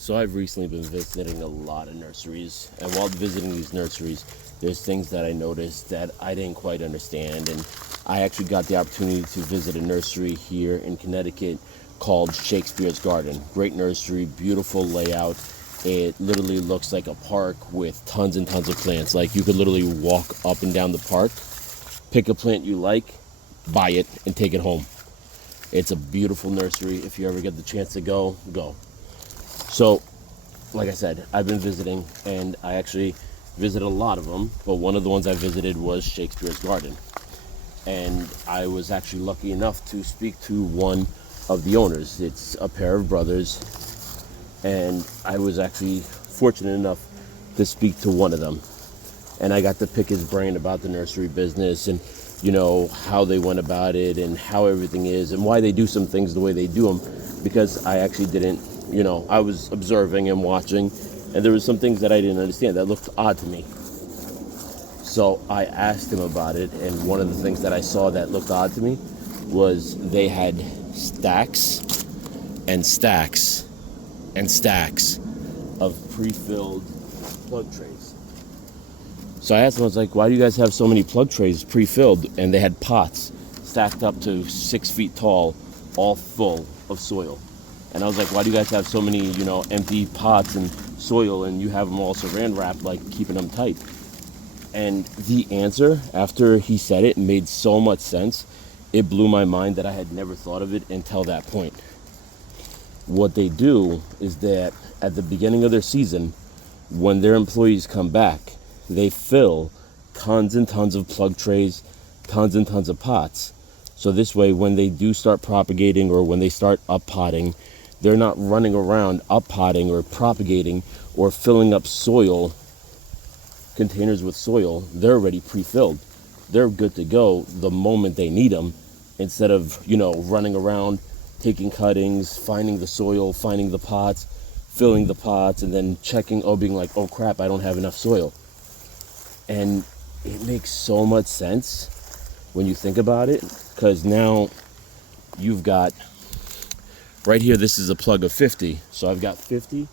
So I've recently been visiting a lot of nurseries, and while visiting these nurseries, there's things that I noticed that I didn't quite understand. And I actually got the opportunity to visit a nursery here in Connecticut called Shakespeare's Garden. Great nursery, beautiful layout. It literally looks like a park with tons and tons of plants. Like, you could literally walk up and down the park, pick a plant you like, buy it, and take it home. It's a beautiful nursery. If you ever get the chance to go, go. So, like I said, I've been visiting, and I actually visited a lot of them, but one of the ones I visited was Shakespeare's Garden. And I was actually lucky enough to speak to one of the owners. It's a pair of brothers, and I was actually fortunate enough to speak to one of them. And I got to pick his brain about the nursery business and, you know, how they went about it and how everything is and why they do some things the way they do them, because I actually didn't. I was observing and watching, and there was some things that I didn't understand that looked odd to me. So I asked him about it, and one of the things that I saw that looked odd to me was they had stacks and stacks and stacks of pre-filled plug trays. So I asked him, I was like, why do you guys have so many plug trays pre-filled? And they had pots stacked up to 6 feet tall, all full of soil. And I was like, why do you guys have so many, empty pots and soil, and you have them all saran wrapped, like keeping them tight? And the answer, after he said it, made so much sense. It blew my mind that I had never thought of it until that point. What they do is that at the beginning of their season, when their employees come back, they fill tons and tons of plug trays, tons and tons of pots. So this way, when they do start propagating or when they start up potting, they're not running around up potting or propagating or filling up soil, containers with soil. They're already pre-filled. They're good to go the moment they need them, instead of, running around, taking cuttings, finding the soil, finding the pots, filling the pots, and then checking, being like, oh crap, I don't have enough soil. And it makes so much sense when you think about it, because now you've got, right here, this is a plug of 50. So I've got 50,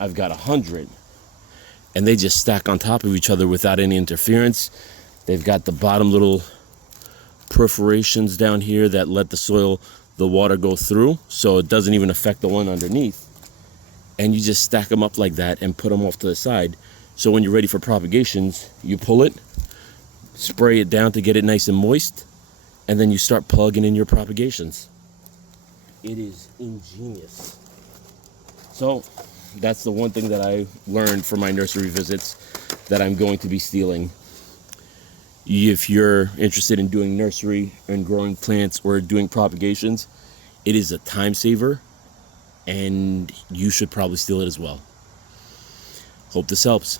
I've got 100, and they just stack on top of each other without any interference. They've got the bottom little perforations down here that let the water go through, so it doesn't even affect the one underneath. And you just stack them up like that and put them off to the side. So when you're ready for propagations, you pull it, spray it down to get it nice and moist, and then you start plugging in your propagations. It is ingenious. So that's the one thing that I learned from my nursery visits that I'm going to be stealing. If you're interested in doing nursery and growing plants or doing propagations, it is a time saver, and you should probably steal it as well. Hope this helps.